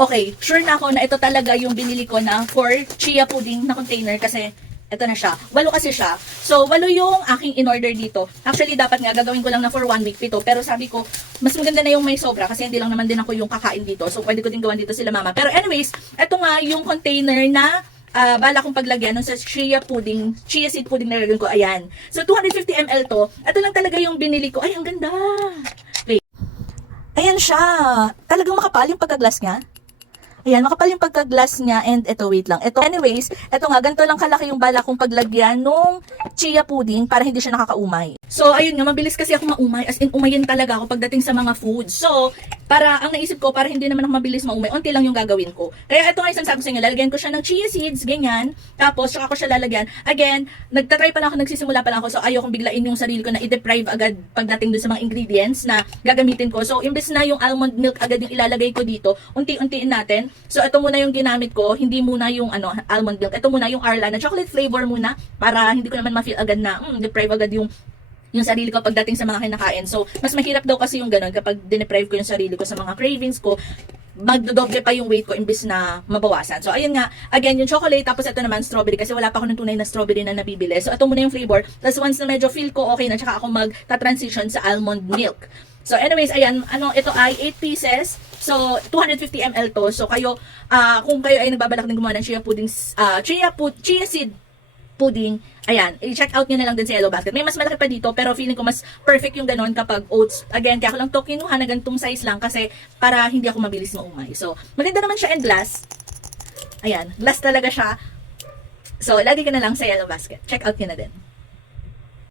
Okay, sure na ako na ito talaga yung binili ko na for chia pudding na container kasi ito na siya. 8 kasi siya. So, 8 yung aking in-order dito. Actually, dapat nga gagawin ko lang na for 1 week 7. Pero sabi ko, mas maganda na yung may sobra kasi hindi lang naman din ako yung kakain dito. So, pwede ko din gawan dito sila mama. Pero anyways, ito nga yung container na bala kong paglagyan nung sa chia seed pudding na gagawin ko. Ayan. So, 250 ml to. Ito lang talaga yung binili ko. Ay, ang ganda. Wait. Ayan siya. Talagang makapal yung pagka-glass niya. Ayan, makapal yung pagka-glass niya and ito, wait lang. Ito, anyways, ito nga, ganito lang kalaki yung bala kong paglagyan nung chia pudding para hindi siya nakakaumay. So, ayun nga, mabilis kasi ako maumay. As in, umayin talaga ako pagdating sa mga food. So, ang naisip ko, para hindi naman ako mabilis maumay, unti lang yung gagawin ko. Kaya ito nga isang sabi ko sa inyo, lalagyan ko siya ng chia seeds, ganyan. Tapos, saka ko siya lalagyan. Again, nagtatry pa lang ako, nagsisimula pa lang ako. So, ayaw kong biglain yung sarili ko na i-deprive agad pagdating dun sa mga ingredients na gagamitin ko. So, imbes na yung almond milk agad yung ilalagay ko dito, unti-untiin natin. So, ito muna yung ginamit ko, hindi muna yung almond milk. Ito muna yung Arla na chocolate flavor muna para hindi ko naman ma-feel agad na deprive agad yung sarili ko pagdating sa mga kinakain. So, mas mahirap daw kasi yung ganun kapag dineprive ko yung sarili ko sa mga cravings ko, magdodoble pa yung weight ko imbis na mabawasan. So, ayun nga, again, yung chocolate, tapos ito naman strawberry kasi wala pa ako ng tunay na strawberry na nabibili. So, ito muna yung flavor. Tapos once na medyo feel ko okay na, tsaka ako magta-transition sa almond milk. So, anyways, ayan, ito ay 8 pieces. So, 250 ml to. So, kung kayo ay nagbabalak din gumawa ng chia seed pudding, ayan, i-check out nyo na lang din sa Yellow Basket. May mas malaki pa dito, pero feeling ko mas perfect yung ganon kapag oats. Again, kaya ako lang to kinuha na ganitong size lang kasi para hindi ako mabilis maumay. So, maganda naman siya in glass. Ayan, glass talaga siya. So, lagi ka na lang sa Yellow Basket. Check out nyo na din.